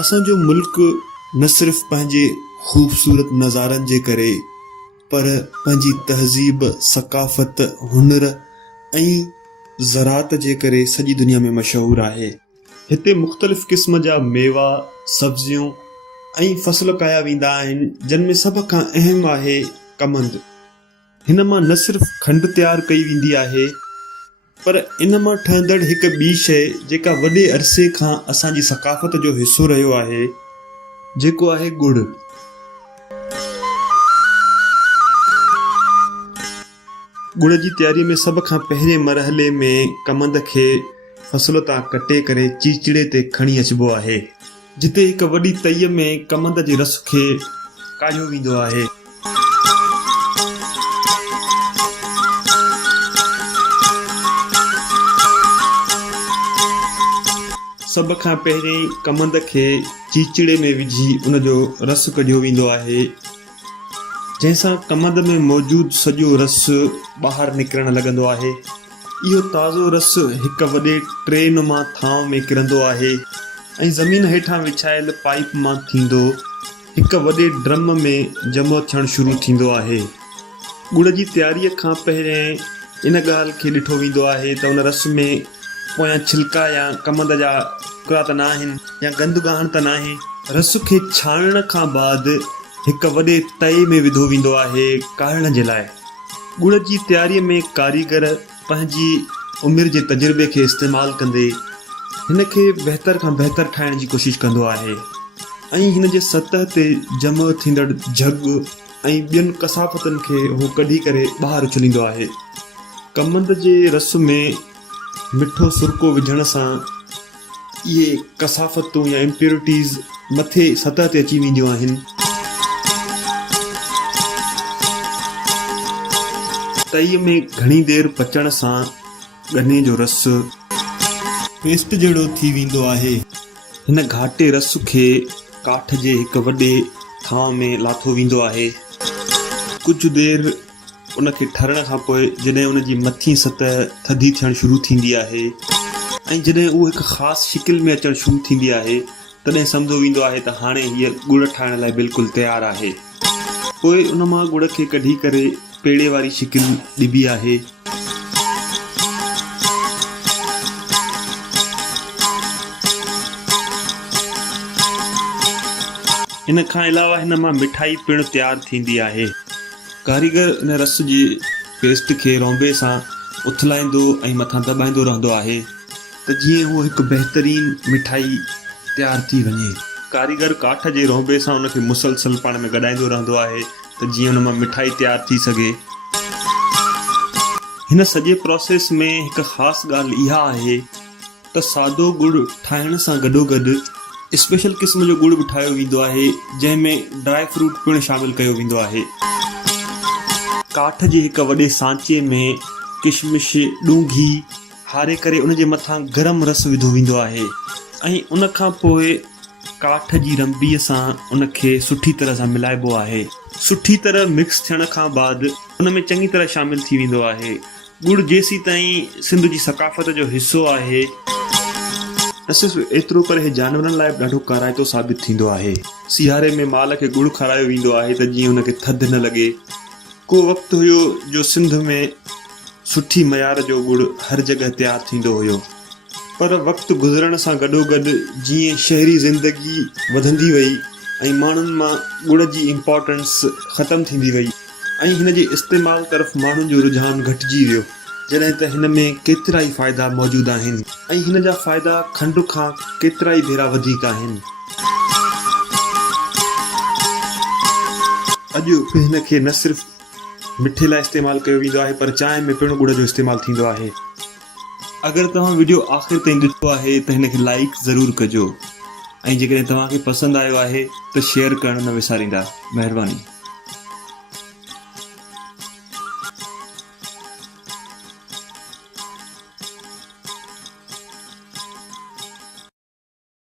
असांजो मुल्क न सिर्फ़ पंहिंजे ख़ूबसूरत नज़ारनि जे करे पर पंहिंजी तहज़ीब, सक़ाफ़त, हुनर ऐं ज़राअत जे करे सॼी दुनिया में मशहूरु आहे। हिते मुख़्तलिफ़ क़िस्म जा मेवा, सब्जियूं ऐं फ़सल कया वेंदा आहिनि, जिन में सभ खां अहम आहे कमंद। हिन मां न सिर्फ़ खंडु तयारु कई वेंदी आहे पर इन मां ठहंदड़ हिकु ॿी शइ जेका वॾे अरसे खां असांजी सक़ाफ़त जो हिसो रहियो आहे, जेको आहे गुड़। गुड़ जी तयारी में सभ खां पहिरें मरहले में कमंद खे फ़सल तां कटे करे चीचड़े ते खणी अचिबो आहे, जिते हिकु वॾी तईअ में कमंद जे रस खे काढ़ियो वेंदो आहे। सभ खां पहिरें कमंद खे चीचड़े में विझी उन जो रस कढियो वेंदो आहे, जंहिंसां कमंद में मौजूदु सॼो रस ॿाहिरि निकिरणु लॻंदो आहे। इहो ताज़ो रस हिकु वॾे ट्रे नुमा थांव में किरंदो आहे ऐं ज़मीन हेठां विछायल पाइप मां थींदो हिकु वॾे ड्रम में जमो थियणु शुरू थींदो आहे। गुड़ जी तयारीअ खां पहिरें इन ॻाल्हि खे ॾिठो वेंदो आहे त उन रस में पोयां छिलका या कमंद जा टुकड़ा त न आहिनि या गंदु गाहण त न आहे। रस खे छाणण खां बाद हिकु वॾे तए में विधो वेंदो आहे काढ़ण जे लाइ। गुड़ जी तयारीअ में कारीगर पंहिंजी उमिरि जे तजुर्बे खे इस्तेमालु कंदे हिन खे बहितर खां बहितर ठाहिण जी कोशिशि कंदो आहे ऐं हिन जे सतह ते जमा थींदड़ झग ऐं ॿियनि कसाफ़तनि खे उहो कढी करे ॿाहिरि उछलींदो आहे। कमंद जे रस में मिठो सुरको विझण सां इहे कसाफ़तूं या इम्प्योरिटीज़ मथे सतह ते अची वेंदियूं आहिनि। तईअ में घणी देरि पचण सां गन्ने जो रस पेस्ट जहिड़ो थी वेंदो आहे। हिन घाटे रस खे काठ जे हिकु वॾे थांव में लाथो वेंदो आहे। कुझु देरि उनखे ठरण खां पोइ जॾहिं उन जी मथी सतह थधी थियणु शुरू थींदी आहे ऐं जॾहिं उहो हिकु ख़ासि शिकिल में अचणु शुरू थींदी आहे, तॾहिं सम्झो वेंदो आहे त हाणे हीअ गुड़ ठाहिण लाइ बिल्कुलु तयारु आहे। पोइ उन मां गुड़ खे कढी करे पेड़े वारी शिकिल ॾिबी आहे। इन खां अलावा हिन मां मिठाई पिणु तयारु थींदी आहे। कारीगर इन रस जी पेस्ट खे रोंबे सां उथलाईंदो ऐं मथां दॿाईंदो रहंदो आहे त जीअं उहो हिकु बहितरीन मिठाई तयारु थी वञे। कारीगर काठ जे रोंबे सां उनखे मुसलसल पाण में गॾाईंदो रहंदो आहे त जीअं उन मां मिठाई तयारु थी सघे। हिन सॼे प्रोसेस में हिकु ख़ासि ॻाल्हि इहा आहे त सादो गुड़ ठाहिण सां गॾोगॾु स्पेशल क़िस्म जो गुड़ बि ठाहियो वेंदो आहे, जंहिंमें ड्राई फ्रूट पिणु शामिलु कयो वेंदो आहे। काठ जे हिकु वॾे सांचे में किशमिश, ॾूंघी हारे करे उन जे मथां गरम रस विधो वेंदो आहे ऐं उन खां पोइ काठ जी रंबीअ सां उन खे सुठी तरह सां मिलाइबो आहे। सुठी तरह मिक्स थियण खां बाद उन में चङी तरह शामिलु थी वेंदो आहे। गुड़ जेसी ताईं सिंध जी सक़ाफ़त जो हिसो आहे, न सिर्फ़ु एतिरो पर हे जानवरनि लाइ ॾाढो काराइतो साबित थींदो आहे। सियारे में माल खे गुड़ खारायो वेंदो आहे त जीअं हुनखे थधि न लॻे। को वक़्तु हुयो जो सिंध में सुठी मयार जो गुड़ हर जॻह तयारु थींदो हुयो, पर वक़्तु गुज़रण सां गॾोगॾु जीअं शहरी ज़िंदगी वधंदी वई ऐं माण्हुनि मां गुड़ जी इम्पोर्टेंस ख़तमु थींदी वई ऐं हिन जे इस्तेमालु तरफ़ माण्हुनि जो रुझान घटिजी वियो, जॾहिं त हिन में केतिरा ई फ़ाइदा मौजूदु आहिनि ऐं हिन जा फ़ाइदा खंडु खां केतिरा ई भेरा वधीक आहिनि। अॼु हिन खे न सिर्फ़ु मिठे लाइ इस्तेमालु कयो वेंदो आहे पर चांहि में पिणु गुड़ जो इस्तेमालु थींदो आहे। अगरि तव्हां वीडियो आख़िर ताईं ॾिठो आहे त हिन खे लाइक ज़रूरु कजो ऐं जेकॾहिं तव्हांखे पसंदि आयो आहे त शेयर करणु न विसारींदा। महिरबानी।